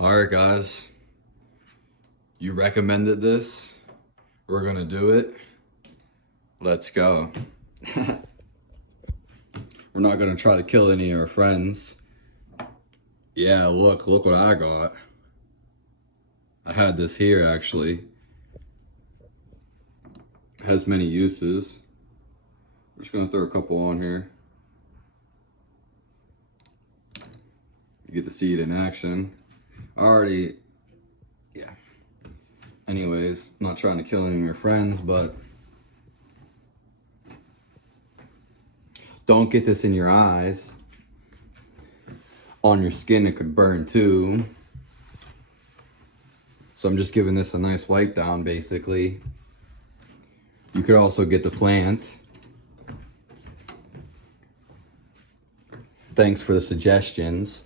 Alright guys, you recommended this. We're gonna do it. Let's go. We're not gonna try to kill any of our friends. Yeah, look what I got. I had this here actually. It has many uses. I'm just gonna throw a couple on here. You get to see it in action. Yeah. Anyways, not trying to kill any of your friends, but don't get this in your eyes. On your skin, it could burn too. So I'm just giving this a nice wipe down, basically. You could also get the plant. Thanks for the suggestions.